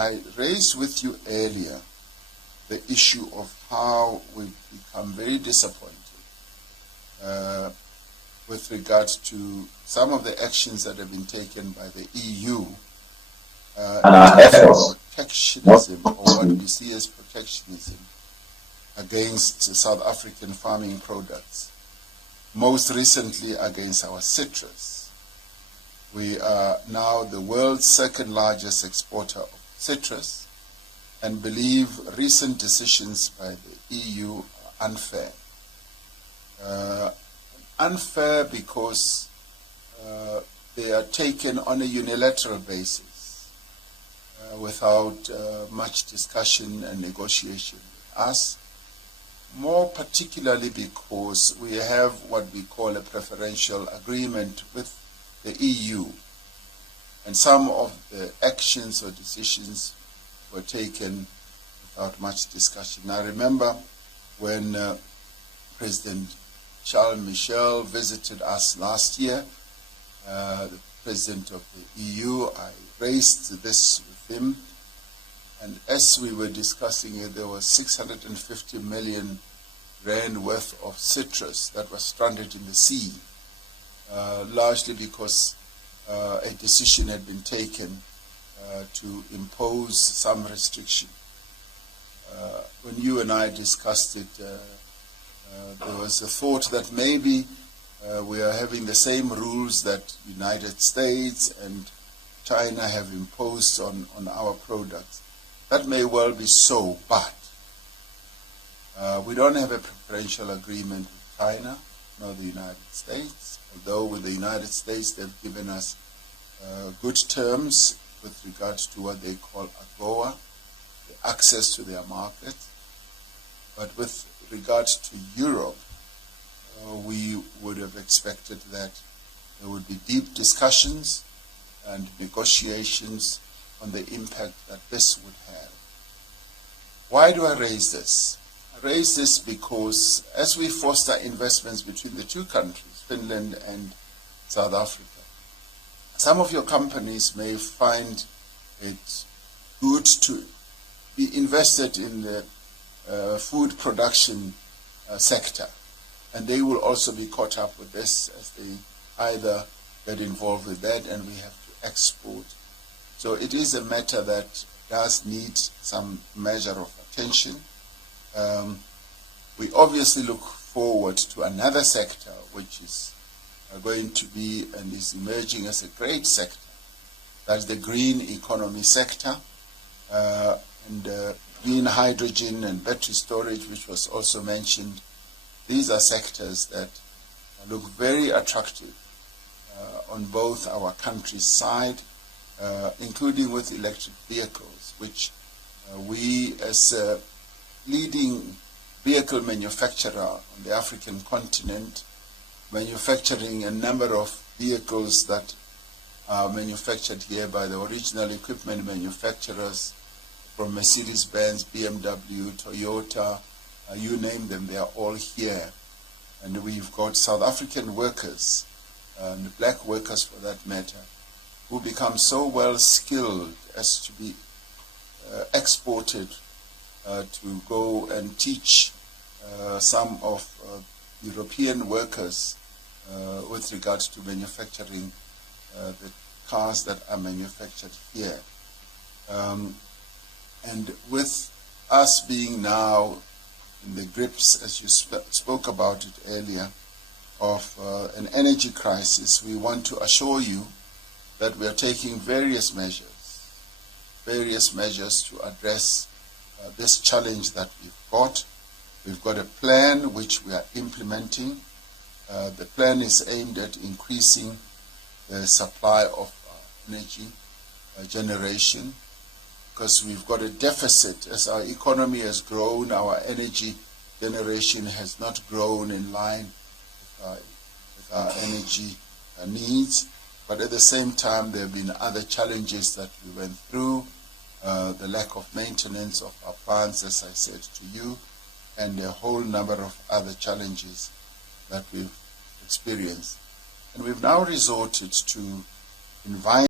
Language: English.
I raised with you earlier the issue of how we've become very disappointed with regard to some of the actions that have been taken by the EU protectionism, or what we see as protectionism, against South African farming products, most recently against our citrus. We are now the world's second largest exporter of citrus, and believe recent decisions by the EU are unfair. Unfair because they are taken on a unilateral basis without much discussion and negotiation with us, more particularly because we have what we call a preferential agreement with the EU, and some of the actions or decisions were taken without much discussion. I remember when President Charles Michel visited us last year, the President of the EU, I raised this with him, and as we were discussing it, there was 650 million rand worth of citrus that was stranded in the sea, largely because a decision had been taken to impose some restriction. When you and I discussed it, there was a thought that maybe we are having the same rules that United States and China have imposed on our products. That may well be so, but we don't have a preferential agreement with China nor the United States, although with the United States they've given us good terms with regard to what they call AGOA, the access to their market. But with regard to Europe, we would have expected that there would be deep discussions and negotiations on the impact that this would have. Why do I raise this? I raise this because as we foster investments between the two countries, Finland and South Africa, some of your companies may find it good to be invested in the food production sector, and they will also be caught up with this as they either get involved with that and we have to export. So it is a matter that does need some measure of attention. We obviously look forward to another sector which is going to be and is emerging as a great sector. That's the green economy sector, and green hydrogen and battery storage, which was also mentioned. These are sectors that look very attractive on both our country's side, including with electric vehicles, which we as a leading vehicle manufacturer on the African continent, manufacturing a number of vehicles that are manufactured here by the original equipment manufacturers from Mercedes-Benz, BMW, Toyota, you name them, they are all here. And we've got South African workers, and black workers for that matter, who become so well skilled as to be exported to go and teach some of European workers with regards to manufacturing the cars that are manufactured here. And with us being now in the grips, as you spoke about it earlier, of an energy crisis, we want to assure you that we are taking various measures to address this challenge that we've got. We've got a plan which we are implementing. The plan is aimed at increasing the supply of energy generation, because we've got a deficit. As our economy has grown, our energy generation has not grown in line with our energy needs. But at the same time, there have been other challenges that we went through, the lack of maintenance of our plants, as I said to you, and a whole number of other challenges that we've experienced. And we've now resorted to invite